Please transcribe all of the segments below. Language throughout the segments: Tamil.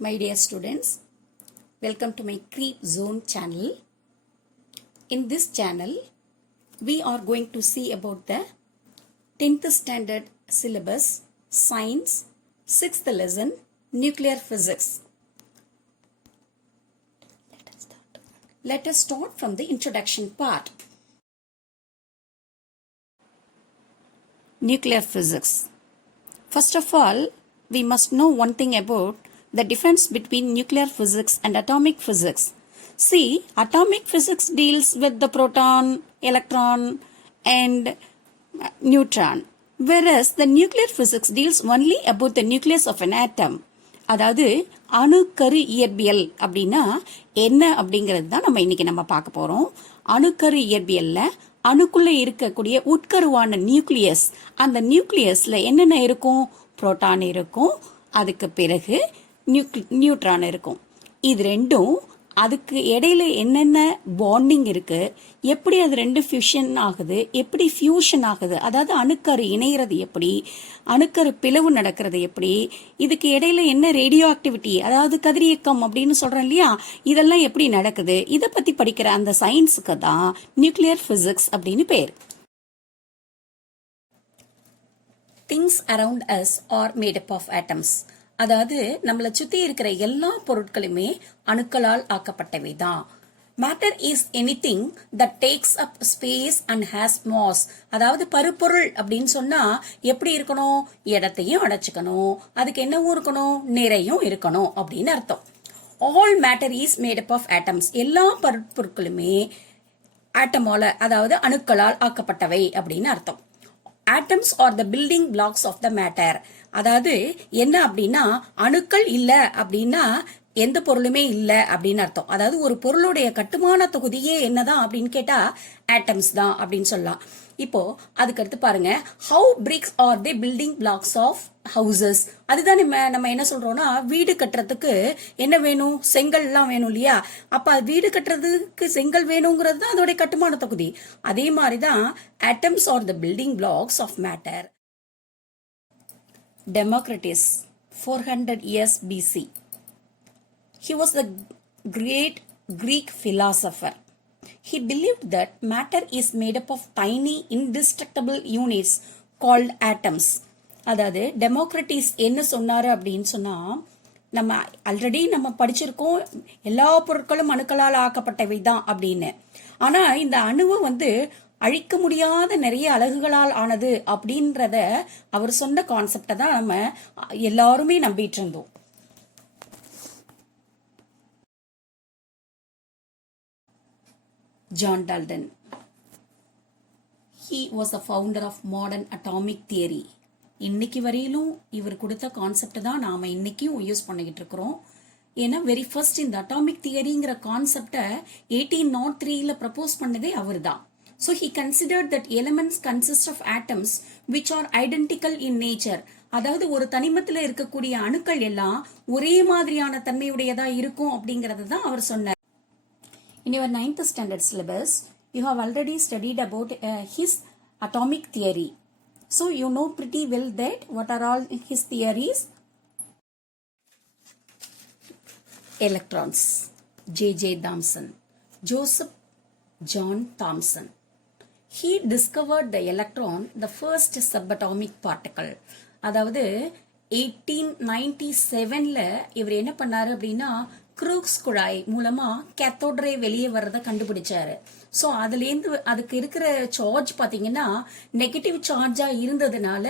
My dear students, welcome to my Creep Zone channel. In this channel, we are going to see about the 10th standard syllabus, science, 6th lesson, nuclear physics. Let us start from the introduction part. Nuclear physics. First of all, we must know one thing about the difference between nuclear physics and atomic physics. See, atomic physics deals with the proton, electron and neutron, whereas the nuclear physics deals only about the nucleus of an atom. அதாவது அணுக்கரு இயற்பியல் அப்படின்னா என்ன அப்படிங்கிறது தான் நம்ம பார்க்க போறோம். அணுக்கரு இயற்பியல்ல அணுக்குள்ள இருக்கக்கூடிய உட்கருவான நியூக்ளியஸ், அந்த நியூக்ளியஸ்ல என்னென்ன இருக்கும்? புரோட்டான் இருக்கும், அதுக்கு பிறகு நியூட்ரான் இருக்கும். இது ரெண்டும் அதுக்கு இடையில என்னென்ன பாண்டிங் இருக்கு, எப்படி அது ரெண்டு ஃபியூஷன் ஆகுது, எப்படி ஃபியூஷன் ஆகுது, அதாவது அணுக்கரு இணைகிறது எப்படி, அணுக்கரு பிளவு நடக்கிறது எப்படி, இதுக்கு இடையில என்ன ரேடியோ ஆக்டிவிட்டி, அதாவது கதிரியக்கம் அப்படின்னு சொல்றோம் இல்லையா, இதெல்லாம் எப்படி நடக்குது, இதை பத்தி படிக்கிற அந்த சயின்ஸுக்கு தான் நியூக்ளியர் பிசிக்ஸ் அப்படின்னு பேர். Things around us are made up of atoms. அதாவது நம்மளை சுத்தி இருக்கிற எல்லா பொருட்களுமே அணுக்களால் ஆக்கப்பட்டவை தான். Matter is anything that takes up space and has mass. அதாவது பருப்பொருள் அப்படின்னு சொன்னா எப்படி இருக்கணும்? இடத்தையும் அடைச்சுக்கணும், அதுக்கு என்னவும் இருக்கணும், நிறையும் இருக்கணும் அப்படின்னு அர்த்தம். All matter is made up of atoms. எல்லா பருப்பொருட்களுமே ஆட்டமால, அதாவது அணுக்களால் ஆக்கப்பட்டவை அப்படின்னு அர்த்தம். Atoms are the building blocks of the matter. அதாவது என்ன அப்படின்னா, அணுக்கள் இல்ல அப்படின்னா எந்த பொருளுமே இல்ல அப்படின்னு அர்த்தம். அதாவது ஒரு பொருளுடைய கட்டுமான தொகுதியே என்னதான் அப்படின்னு கேட்டா ஆட்டம்ஸ் தான் அப்படின்னு சொல்லலாம். இப்போ அதுக்கு அடுத்து பாருங்க, how bricks are the building blocks of houses. அதுதான் நம்ம என்ன சொல்றோம்னா, வீடு கட்டுறதுக்கு என்ன வேணும்? செங்கல் எல்லாம் வேணும் இல்லையா? அப்ப வீடு கட்டுறதுக்கு செங்கல் வேணுங்கிறது தான் அதோட கட்டுமான தொகுதி. அதே மாதிரிதான் atoms are the building blocks of matter. Democritus, 400 years BC. He was the great Greek philosopher. He believed that matter is made up of tiny indestructible units called atoms. அதாவது டெமோக்ரட்டிஸ் என்ன சொன்னாரு அப்படின்னு சொன்னா, நம்ம ஆல்ரெடி படிச்சிருக்கோம் எல்லா பொருட்களும் அணுக்களால் ஆக்கப்பட்டவை தான் அப்படின்னு. ஆனா இந்த அணுவை அழிக்க முடியாத நிறைய அலகுகளால் ஆனது அப்படின்றத அவர் சொன்ன கான்செப்டை தான் நம்ம எல்லாருமே நம்பிட்டு இருந்தோம். John Dalton. He was a founder of modern atomic theory. இன்னைக்கு வரையிலும் இவர் கொடுத்த கான்செப்ட் தான் நாம இன்னைக்கும் யூஸ் பண்ணிக்கிட்டு இருக்கிறோம். ஏன்னா வெரி ஃபர்ஸ்ட் இந்த அட்டாமிக் தியரிங்கிற கான்செப்டை 1803 ப்ரப்போஸ் பண்ணதே அவர் தான். So he considered that elements consist of atoms which are identical in nature. அதாவது ஒரு தனிமத்துல இருக்கக்கூடிய அணுக்கள் எல்லாம் ஒரே மாதிரியான தன்மையுடையதா இருக்கும் அப்படிங்கறது தான் அவர் சொன்னார். In your 9th standard syllabus, you have already studied about his atomic theory. So you know pretty well that what are all his theories? Electrons. J.J. Thomson. Joseph John Thomson. He discovered the electron, the first subatomic particle. அதாவது 1897ல இவர் என்ன பண்ணாரு அப்படின்னா, க்ரூக்ஸ் குழாய் மூலமா கேத்தோட் ரே வெளியே வர்றதை கண்டுபிடிச்சாரு. ஸோ அதுலேருந்து அதுக்கு இருக்கிற சார்ஜ் பார்த்தீங்கன்னா நெகட்டிவ் சார்ஜா இருந்ததுனால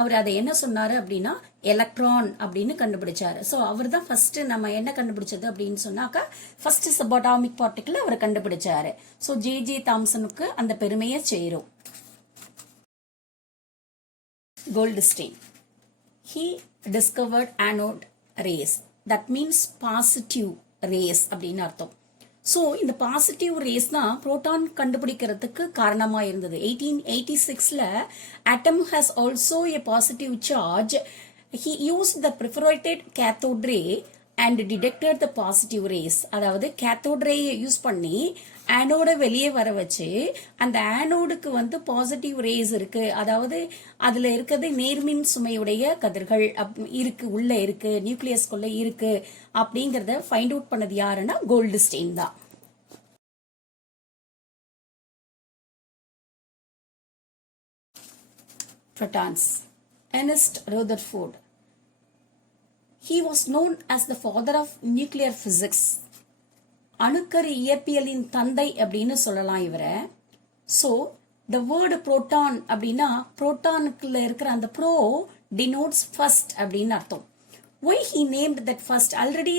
அவர் அதை என்ன சொன்னாரு அப்படின்னா எலக்ட்ரான் அப்படின்னு கண்டுபிடிச்சாரு. ஸோ அவர் தான் ஃபர்ஸ்ட் நம்ம என்ன கண்டுபிடிச்சது அப்படின்னு சொன்னாக்கா ஃபர்ஸ்ட் சபாட்டாமிக் பார்ட்டிகிள் அவர் கண்டுபிடிச்சாரு. So J.J. தாம்சனுக்கு அந்த பெருமையை சேரும். Goldstein. He discovered anode rays. That means positive rays அப்படின்னு அர்த்தம். ஸோ இந்த பாசிட்டிவ் ரேஸ் தான் புரோட்டான் கண்டுபிடிக்கிறதுக்கு காரணமா இருந்தது. 1886ல atom has also a positive charge. He used the perforated cathode ray and detected the positive rays. அதாவது cathode ray யூஸ் பண்ணி ஆனோட வெளியே வர வச்சு அந்த ஆனோடுக்கு வந்து பாசிட்டிவ் ரேஸ் இருக்கு, அதாவது அதுல இருக்கிறது நேர்மின் சுமையுடைய கதிர்கள் இருக்கு, உள்ள இருக்கு, நியூக்ளியஸ்குள்ள இருக்கு அப்படிங்கறத ஃபைண்ட் அவுட் பண்ணது யாருன்னா கோல்ட்ஸ்டீன் தான். Protons. Ernest Rutherford. He was known as the father of nuclear physics. அணுக்கரு இயற்பியலின் தந்தை அப்படின்னு சொல்லலாம் இவரை. ஸோ த வேர்டு புரோட்டான் அப்படின்னா புரோட்டானுக்குள்ள இருக்கிற அந்த ப்ரோ டினோட்ஸ் ஃபர்ஸ்ட் அப்படின்னு அர்த்தம். Why he named that first? Already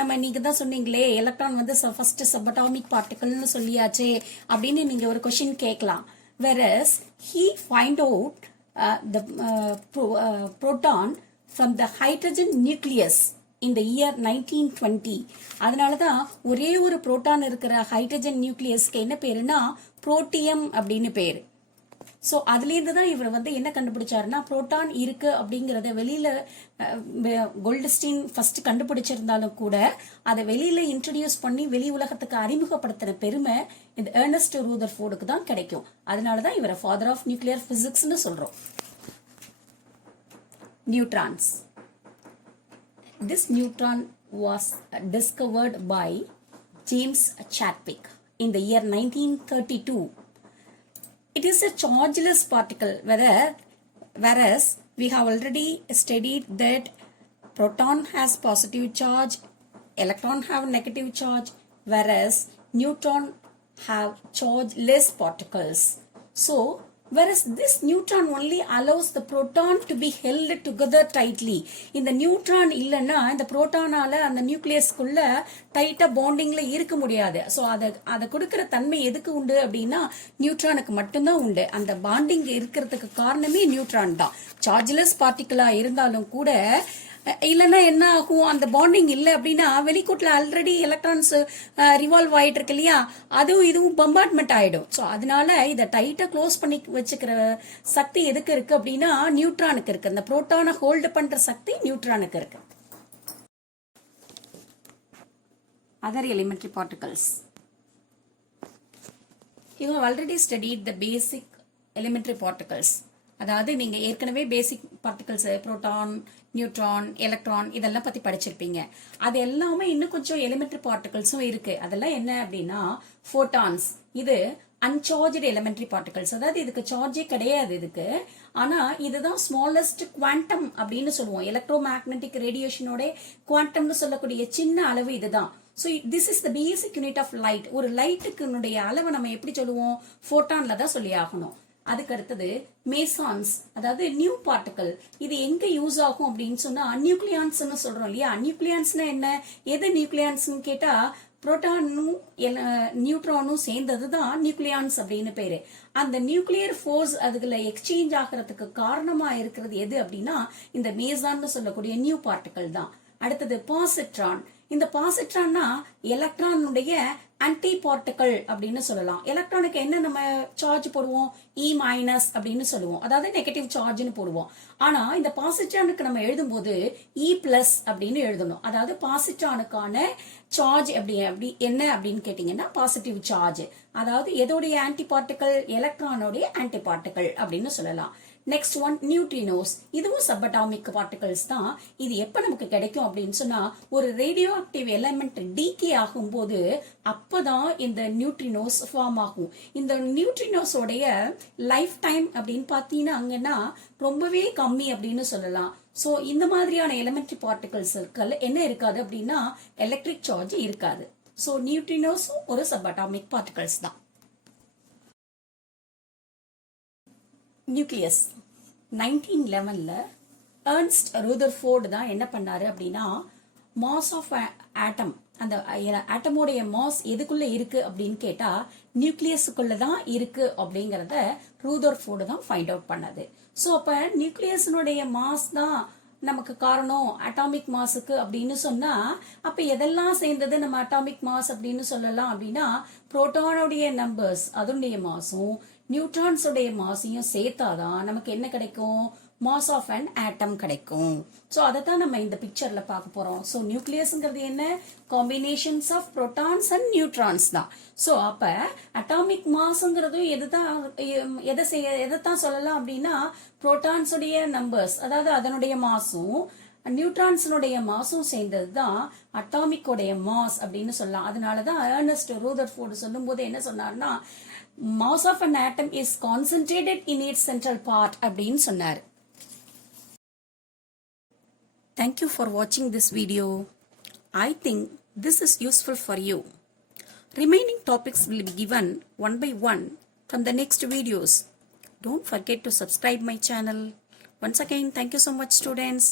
நம்ம நீங்க தான் சொன்னீங்களே எலக்ட்ரான் வந்து ஃபர்ஸ்ட் சப்அட்டாமிக் பார்ட்டிகல்னு சொல்லியாச்சே அப்படின்னு நீங்க ஒரு கொஸ்டின் கேட்கலாம். whereas he find out the proton from the hydrogen nucleus in the year 1920. அதனாலதான் ஒரே ஒரு புரோட்டான் இருக்கிற ஹைட்ரஜன் நியூக்ளியஸ்க்கு என்ன பேருன்னா புரோட்டியம் அப்படின்னு பேரு. ஸோ அதுலேருந்து தான் இவர் வந்து என்ன கண்டுபிடிச்சாருன்னா புரோட்டான் இருக்கு அப்படிங்கிறத வெளியில கோல்ட்ஸ்டீன் ஃபர்ஸ்ட் கண்டுபிடிச்சிருந்தாலும் கூட அதை வெளியில இன்ட்ரடியூஸ் பண்ணி வெளி உலகத்துக்கு அறிமுகப்படுத்தின பெருமை இந்த எர்னஸ்ட் ரூதர்ஃபோர்டுக்கு தான் கிடைக்கும். அதனாலதான் இவரை ஃபாதர் ஆஃப் நியூக்ளியர் பிசிக்ஸ்னு சொல்றோம். Neutrons. This neutron was discovered by James Chadwick in the year 1932. It is a chargeless particle, whereas we have already studied that proton has positive charge, electron have negative charge, whereas neutron have chargeless particles. So, whereas this neutron only allows the proton to be held together tightly. இந்த நியூட்ரான் இல்லைன்னா இந்த புரோட்டானால அந்த நியூக்ளியஸ்குள்ள டைட்டா பாண்டிங்ல இருக்க முடியாது. ஸோ அதை கொடுக்கிற தன்மை எதுக்கு உண்டு அப்படின்னா நியூட்ரானுக்கு மட்டும்தான் உண்டு. அந்த பாண்டிங் இருக்கிறதுக்கு காரணமே நியூட்ரான் தான். சார்ஜ்லெஸ் பார்ட்டிகளா இருந்தாலும் கூட இல்லைன்னா என்ன ஆகும், அந்த பாண்டிங் இல்லை அப்படின்னா வெளிக்கூட்டில் ஆல்ரெடி எலக்ட்ரான்ஸ் ரிவால்வ் ஆயிட்டு இருக்கு இல்லையா, அதுவும் இதுவும் பம்பார்ட்மெண்ட் ஆயிடும். ஸோ அதனால இதை டைட்டா க்ளோஸ் பண்ணி வச்சுக்கிற சக்தி எதுக்கு இருக்கு அப்படின்னா நியூட்ரானுக்கு இருக்கு. அந்த புரோட்டானை ஹோல்டு பண்ற சக்தி நியூட்ரானுக்கு இருக்கு. Other elementary particles. You have already studied the basic elementary particles. அதாவது நீங்க ஏற்கனவே பேசிக் பார்ட்டிகல்ஸ் புரோட்டான், நியூட்ரான், எலக்ட்ரான் இதெல்லாம் பத்தி படிச்சிருப்பீங்க. அது எல்லாமே இன்னும் கொஞ்சம் எலிமெண்டரி பார்ட்டிகல்ஸும் இருக்கு. அதெல்லாம் என்ன அப்படின்னா ஃபோட்டான்ஸ். இது அன்சார்ஜ்டு எலிமெண்டரி பார்ட்டிகல்ஸ், அதாவது இதுக்கு சார்ஜே கிடையாது இதுக்கு. ஆனா இதுதான் ஸ்மாலஸ்ட் குவாண்டம் அப்படின்னு சொல்லுவோம். எலக்ட்ரோ மேக்னெட்டிக் ரேடியேஷனோட குவாண்டம்னு சொல்லக்கூடிய சின்ன அளவு இதுதான். So this is the basic unit of light. ஒரு லைட்டுக்கு அளவை நம்ம எப்படி சொல்லுவோம், ஃபோட்டான்ல தான் சொல்லி ஆகணும். அதுக்கு அடுத்தது மேசான்ஸ், அதாவது நியூ பார்ட்டிகல். இது எங்க யூஸ் ஆகும் அப்படின்னு சொன்னா நியூக்ளியான்ஸ் சொல்றோம் இல்லையா. நியூக்ளியான்ஸ்னா என்ன, எது நியூக்ளியான்ஸ் கேட்டா புரோட்டானும் நியூட்ரானும் சேர்ந்தது தான் நியூக்ளியான்ஸ் அப்படின்னு பேரு. அந்த நியூக்ளியர் ஃபோர்ஸ் அதுல எக்ஸ்சேஞ்ச் ஆகிறதுக்கு காரணமா இருக்கிறது எது அப்படின்னா இந்த மேசான்னு சொல்லக்கூடிய நியூ பார்ட்டிகல் தான். அடுத்தது பாசிட்ரான். இந்த பாசிட்ரான்னா எலக்ட்ரானுடைய ஆன்டி பார்ட்டிகல் அப்படின்னு சொல்லலாம். எலக்ட்ரானுக்கு என்ன நம்ம சார்ஜ் போடுவோம், இ மைனஸ் அப்படின்னு சொல்லுவோம், அதாவது நெகட்டிவ் சார்ஜ்னு போடுவோம். ஆனா இந்த பாசிட்ரானுக்கு நம்ம எழுதும் போது இ பிளஸ் அப்படின்னு எழுதணும். அதாவது பாசிட்ரானுக்கான சார்ஜ் அப்படி என்ன அப்படின்னு கேட்டீங்கன்னா பாசிட்டிவ் சார்ஜ். அதாவது எதோடைய ஆன்டி பார்ட்டிகல், எலக்ட்ரானோடைய ஆன்டி பார்ட்டிகல் அப்படின்னு சொல்லலாம். Next one neutrinos. இதுவும் சப்அட்டாமிக் பார்ட்டிகல்ஸ் தான். இது எப்ப நமக்கு கிடைக்கும் அப்படின்னு சொன்னா ஒரு ரேடியோ ஆக்டிவ் எலிமெண்ட் டீகே ஆகும் போது அப்பதான் இந்த நியூட்ரினோஸ் ஃபார்ம் ஆகும். இந்த நியூட்ரினோஸோடைய லைஃப் டைம் அப்படின்னு பாத்தீங்கன்னா அங்கன்னா ரொம்பவே கம்மி அப்படின்னு சொல்லலாம். சோ இந்த மாதிரியான எலிமெண்டரி பார்ட்டிகல்ஸ் என்ன இருக்காது அப்படின்னா எலக்ட்ரிக் சார்ஜ் இருக்காது. சோ நியூட்ரினோஸும் ஒரு சப்அட்டாமிக் பார்ட்டிகல்ஸ் தான். நியூக்ளியஸ். 1911ல எர்ன்ஸ்ட் ரூதர்ஃபோர்டு தான் என்ன பண்ணாரு அப்படின்னா மாஸ் ஆஃப் ஆட்டம், அந்த ஆட்டமோடைய மாஸ் எதுக்குள்ள இருக்கு அப்படின்னு கேட்டா நியூக்ளியஸுக்குள்ள தான் இருக்கு அப்படிங்கறத ரூதர்ஃபோர்டு தான் ஃபைண்ட் அவுட் பண்ணது. சோ அப்ப நியூக்ளியஸினுடைய மாஸ் தான் நமக்கு காரணம் அட்டாமிக் மாஸுக்கு அப்படின்னு சொன்னா அப்ப எதெல்லாம் சேர்ந்தது நம்ம அட்டாமிக் மாஸ் அப்படின்னு சொல்லலாம் அப்படின்னா புரோட்டானுடைய நம்பர்ஸ் அதனுடைய மாசும் நியூட்ரான்ஸோடைய மாசையும் சேர்த்தாதான் நமக்கு என்ன கிடைக்கும், மாஸ் ஆஃப் அன் ஆட்டம் கிடைக்கும். ஸோ அதை தான் நம்ம இந்த பிக்சர்ல பார்க்க போறோம். ஸோ நியூக்ளியஸ்ங்கிறது என்ன? Combinations of protons and neutrons தான். ஸோ அப்ப அட்டாமிக் மாஸ்ங்கிறதும் எதைத்தான் சொல்லலாம் அப்படின்னா புரோட்டான்ஸுடைய நம்பர்ஸ், அதாவது அதனுடைய மாசும் நியூட்ரான்ஸினுடைய மாசும் சேர்ந்தது தான் அட்டாமிக்கோடைய மாஸ் அப்படின்னு சொல்லலாம். அதனாலதான் ஏர்னஸ்ட் ரூதர்ஃபோர்டு சொல்லும் போது என்ன சொன்னார்னா mass of an atom is concentrated in its central part அப்படின்னு சொன்னார். Thank you for watching this video. I think this is useful for you. Remaining topics will be given one by one from the next videos. Don't forget to subscribe my channel. Once again, thank you so much, students.